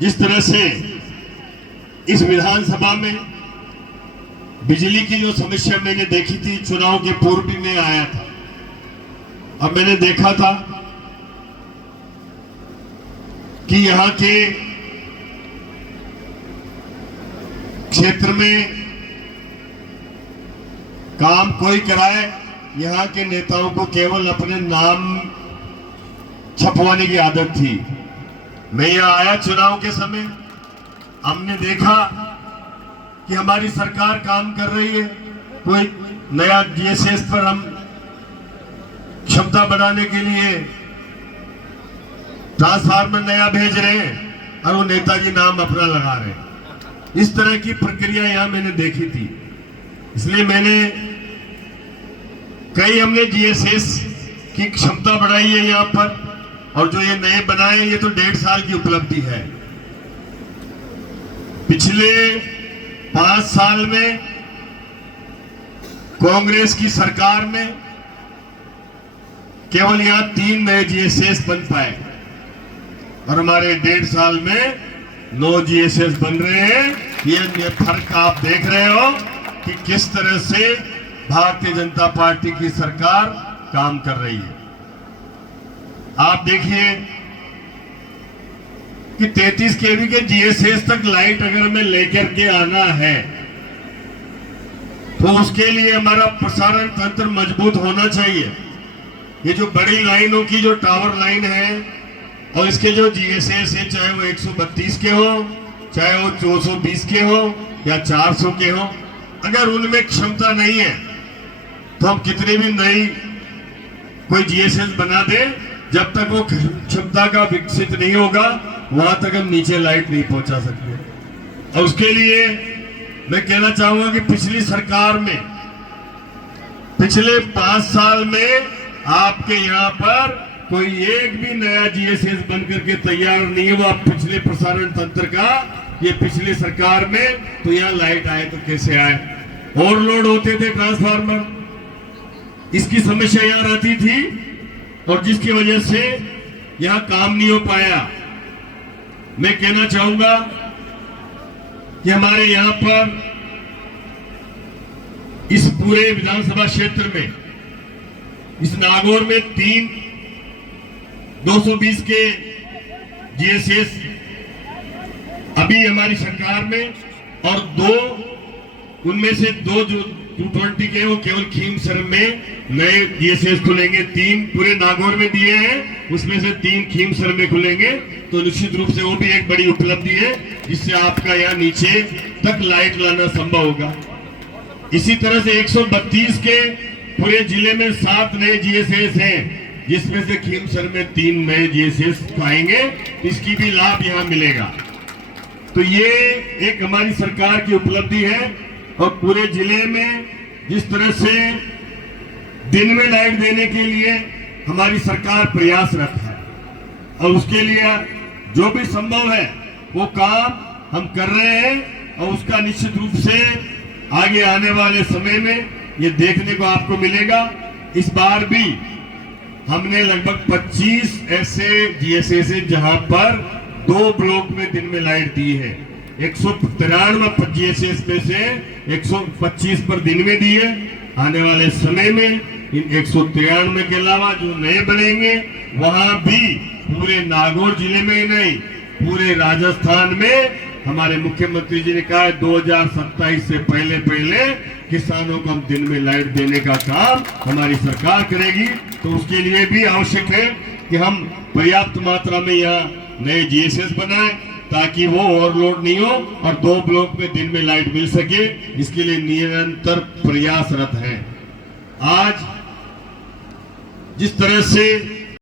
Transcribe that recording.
जिस तरह से इस विधानसभा में बिजली की जो समस्या मैंने देखी थी, चुनाव के पूर्व भी मैं आया था और मैंने देखा था कि यहाँ के क्षेत्र में काम कोई कराए, यहाँ के नेताओं को केवल अपने नाम छपवाने की आदत थी। मैं यहाँ आया चुनाव के समय, हमने देखा कि हमारी सरकार काम कर रही है। कोई नया जीएसएस पर हम क्षमता बढ़ाने के लिए ट्रांसफार्मर नया भेज रहे हैं और वो नेताजी नाम अपना लगा रहे हैं। इस तरह की प्रक्रिया यहाँ मैंने देखी थी, इसलिए हमने जीएसएस की क्षमता बढ़ाई है यहाँ पर, और जो ये नए बनाए ये तो 1.5 साल की उपलब्धि है। पिछले 5 साल में कांग्रेस की सरकार में केवल यहाँ 3 नए जीएसएस बन पाए और हमारे 1.5 साल में 9 जीएसएस बन रहे हैं। ये फर्क आप देख रहे हो कि किस तरह से भारतीय जनता पार्टी की सरकार काम कर रही है। आप देखिए कि 33 केवी के जीएसएस तक लाइट अगर हमें लेकर के आना है तो उसके लिए हमारा प्रसारण तंत्र मजबूत होना चाहिए। ये जो बड़ी लाइनों की जो टावर लाइन है और इसके जो जीएसएस है, चाहे वो 132 के हो, चाहे वो 220 के हो या 400 के हो, अगर उनमें क्षमता नहीं है तो हम कितने भी नई कोई जीएसएस बना दें, जब तक वो क्षमता का विकसित नहीं होगा वहां तक हम नीचे लाइट नहीं पहुंचा सकते। और उसके लिए मैं कहना चाहूंगा कि पिछली सरकार में पिछले 5 साल में आपके यहाँ पर कोई एक भी नया जीएसएस बन करके तैयार नहीं हुआ पिछले प्रसारण तंत्र का। ये पिछली सरकार में तो यहाँ लाइट आए तो कैसे आए, ओवरलोड होते थे ट्रांसफार्मर, इसकी समस्या यहाँ रहती थी और जिसकी वजह से यहाँ काम नहीं हो पाया। मैं कहना चाहूंगा कि हमारे यहाँ पर इस पूरे विधानसभा क्षेत्र में, इस नागौर में 3 220 के जीएसएस अभी हमारी सरकार में, और 2 उनमें से 2 जो 220 के वो केवल खीमसर में नए जीएसएस खुलेंगे। 3 पूरे नागौर में दिए हैं, उसमें से 3 खीमसर में खुलेंगे। तो निश्चित रूप से वो भी एक बड़ी उपलब्धि है, जिससे आपका यहाँ नीचे तक लाइट लाना संभव होगा। इसी तरह से 132 के पूरे जिले में 7 नए जीएसएस हैं, जिसमें से खीमसर में 3 नए जीएसएस आएंगे। इसकी भी लाभ यहाँ मिलेगा। तो ये एक हमारी सरकार की उपलब्धि है। और पूरे जिले में जिस तरह से दिन में लाइट देने के लिए हमारी सरकार प्रयासरत है, और उसके लिए जो भी संभव है वो काम हम कर रहे हैं, और उसका निश्चित रूप से आगे आने वाले समय में ये देखने को आपको मिलेगा। इस बार भी हमने लगभग 25 ऐसे जीएसएस जहां पर 2 ब्लॉक में दिन में लाइट दी है। 193 जीएसएस में से 125 पर दिन में दी है। आने वाले समय में इन 193 के अलावा जो नए बनेंगे वहां भी पूरे नागौर जिले में ही नहीं, पूरे राजस्थान में हमारे मुख्यमंत्री जी ने कहा है 2027 से पहले किसानों को हम दिन में लाइट देने का काम हमारी सरकार करेगी। तो उसके लिए भी आवश्यक है कि हम पर्याप्त मात्रा में यहाँ नए जीएसएस बनाएं, ताकि वो ओवरलोड नहीं हो और 2 ब्लॉक में दिन में लाइट मिल सके। इसके लिए निरंतर प्रयासरत हैं। आज जिस तरह से